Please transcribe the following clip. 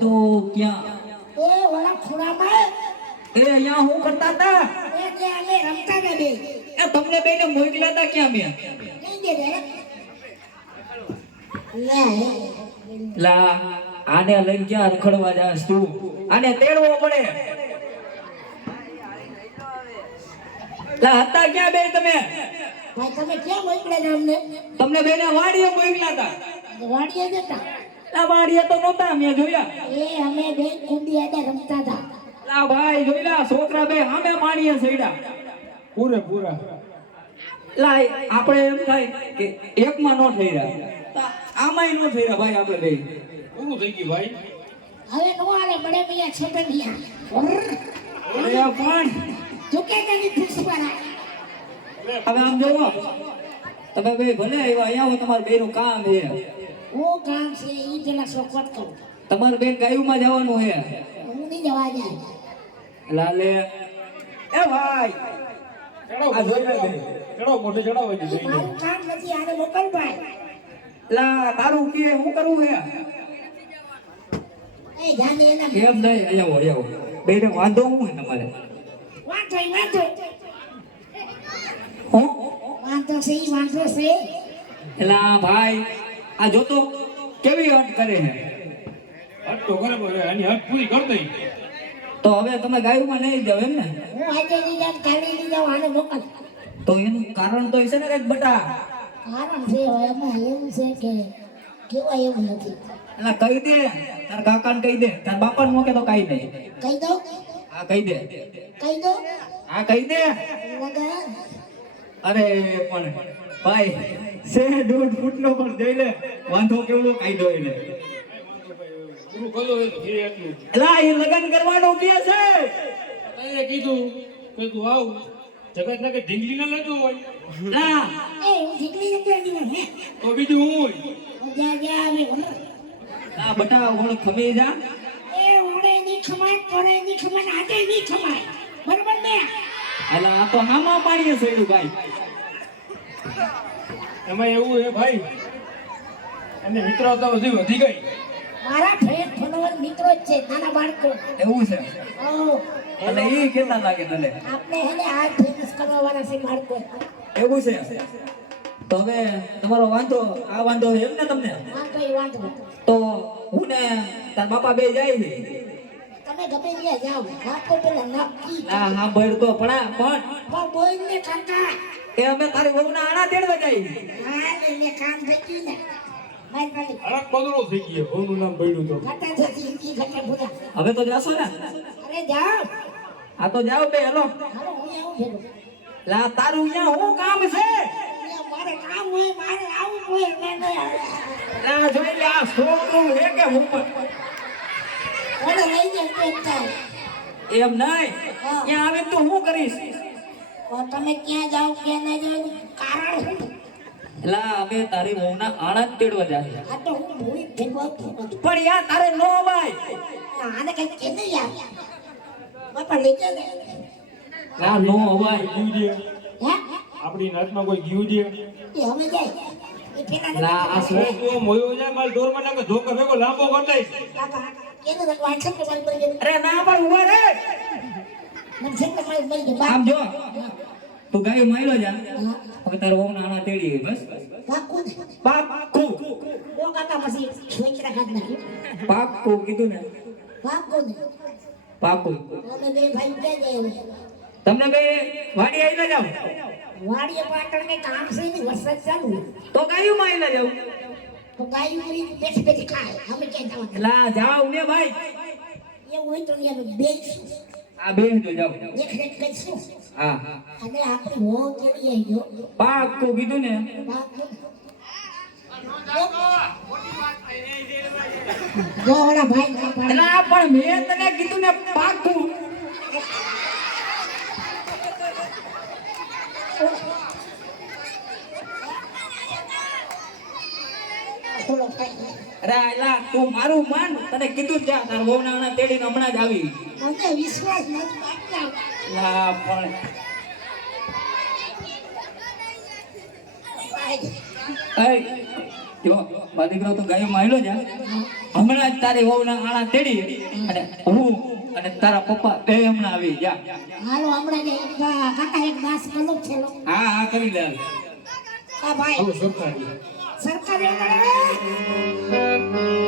તું ક્યાં એ ઓલા ખૂણામાં એ અહીંયા હું કરતા હતા એ કે અમે રમતા હતા બે એ તમને બેને મોકલ્યા હતા ક્યાં મેં નહીં દે રે લા આને લઈને ક્યાં રખડવા જાસ તું આને તેડવો પડે લા હતા ક્યાં બે તમે ભાઈ તમે ક્યાં મોકલ્યા હતા અમને તમને બેને વાડીએ મોકલ્યા હતા વાડીએ જતા લા વાડીએ તો નહોતા મેં જોયા એ અમે બે કુંડી આડે રમતા હતા લા ભાઈ જોઈલા છોકરા બે સામે માણીએ સઈડા પૂરા લા આપણે એમ થાય કે એકમાં નો થઈ રહ્યા આમાંય નો થઈ રહ્યા ભાઈ આપણે બે પૂરું થઈ ગયું ભાઈ હવે નો આલે બડે મિયા છોટે મિયા અરે પણ ઝુકે કે ફિક્સ પર હવે આમ જોવો તમે બે ભલે આવ્યા અહીંયા તમારા બેનું કામ છે હું કામ છે ઈ પેલા સોકવટ કરું તમારે બેન ગાયુમાં જવાનું છે હું નહીં જવા જાય લાલે એ ભાઈ આ જોઈ લે ચડો મોઢે ચડાવો ઈ મારું કામ નથી આને મોકલ ભાઈ લા તારું કે હું કરવું હે એ જાને એના કેમ નહીં અહીંયા બેને વાંધો હું હે તમારે વાંધો હું વાંધો છે ઈ વાંધો છે એલા ભાઈ આ જોતો કેવી હટ કરે છે હટ તો કરે બોલે આની હટ પૂરી કર દઈ તો હવે તમે ગાયુમાં નહીં જાવ એમ ને હું આજે નહીં જાઉં કાલે નહીં જાઉં આને મોકલ તો એનું કારણ તો હશે ને કઈક બટા કારણ છે હવે એમાં એવું છે કે કેવાય એવું નથી એલા કહી દે તાર કાકાને કહી દે તાર બાપાને મોકે તો કાઈ નહીં કહી દો હા કહી દે હા કહી દે લગા અરે પણ ભાઈ સે 1.5 ફૂટનો પણ જોઈ લે વાંધો કેવડો કાયદો એને પૂરું કરો ધીરે એટલું એલા એ લગન કરવાનું કે છે તને કીધું કે તું આવ જગત ના કે ઢીંગલી ના લેજો હોય ના એ હું ઠીકલી નથી આવી ને તો બીજું હું હોય જા જા આવે આ બટા ઓણ ખમી જા એ ઓણે ની ખમાય કોણે ની ખમાય આટે ની ખમાય બરોબર ને એલા આ તો હામા પાણીએ સડ્યું ભાઈ એમાં એવું હે ભાઈ અને મિત્રતા વધી ગઈ મારા ફ્રેન્ડ ફોલોવર મિત્રો જ છે નાના બાળકો એવું છે ઓ એટલે એ કેટલા લાગે તને આપણે હેને આ ફેમસ કરવા વાળા છે બાળકો એવું છે તો હવે તમારો વાંધો આ વાંધો છે એમ ને તમને વાંધો એ વાંધો તો હું ને તાર બાપા બે જાય છે તમે ગમે ત્યાં જાઓ વાત તો પેલા નક્કી ના હા ભર તો પણ બોલ ને કાકા એ અમે તારી વહુના આણા તેડવા જાય હા એને કામ થઈ ગયું ને મારી પાસે અરક બદલો થઈ ગયો ભવનું નામ પડ્યું તો ઘટા થતી ઈ ઘટા ભૂલા હવે તો જાશો ને અરે જાઓ આ તો જાઓ બે હેલો હાલો હું આવું ભેગો લા તારું અહીંયા હું કામ છે મારે કામ હોય મારે આવું હોય ને લા જોઈ લે આ છોકરું હે કે હું ઓને લઈ જાય તો થાય એમ નહીં ત્યાં આવે તો હું કરીશ તમે ક્યાં જાઓ ક્યાં ના જાઓ કારણ શું લા અમે તારી વહુના આણા જ તેડવા જાય આ તો હું ભૂલી ભેગો પણ યાર તારે નો ભાઈ આને કઈ કે નહીં યાર બાપા લઈ જાય લા નો ભાઈ ગયું છે હે આપણી નાતમાં કોઈ ગયું છે એ હવે જાય એ પેલા લા આ તો મોયો જાય માલ દોરમાં નાખે ધોકા ભેગો લાંબો કરતાઈ બાપા કેને તો વાંચન કે મારી બળી અરે ના પણ ઉભા રે મને છે કે મારી બળી ગઈ આમ જો તું ગાય માયલો જા હવે તારો વહુના આણા તેડી બસ પાકું પાક્કું ઓ કાકા પછી છોકરા કાઢ નાખ્યું પાક્કું કીધું ને પાકું ને પાક્કું અમે બે ભાઈ ક્યાં જાય તમને બે વાડી આવીને જાવ વાડીએ પાટણ ને કામ છે ને વરસાદ ચાલુ તો ગાયું માયલા જાવ તો ગાયું મરી બેઠી બેઠી ખાય અમે ક્યાં જવાનું લા જાવ ને ભાઈ એવું હોય તો યાર બેસું આ બે જો જાવ દેખ દેખ કરીશું હા અને આપણે હો કેવી આવ્યો પાક્કું કીધું ને જો ઓલા ભાઈ ના પાડે લા પણ મેં તને કીધું ને પાક્કું થોડો ભાઈ અરે લા તું મારું માન તને કીધું જા તાર વહુના આણા તેડીને હમણાં જ આવી મને વિશ્વાસ નથી બાપા લા પણ ભાઈ એ જો મારો દીકરો તો ગાયો માં આવેલો છે હમણાં જ તારી વહુના આણા તેડી અને હું અને તારા પપ્પા બે હમણાં આવી જા હાલો હમણાં જે કાકા એક દાસ કલમ છે લો. હા કરી લે આ ભાઈ આવું સરકારી સરકારી અંદર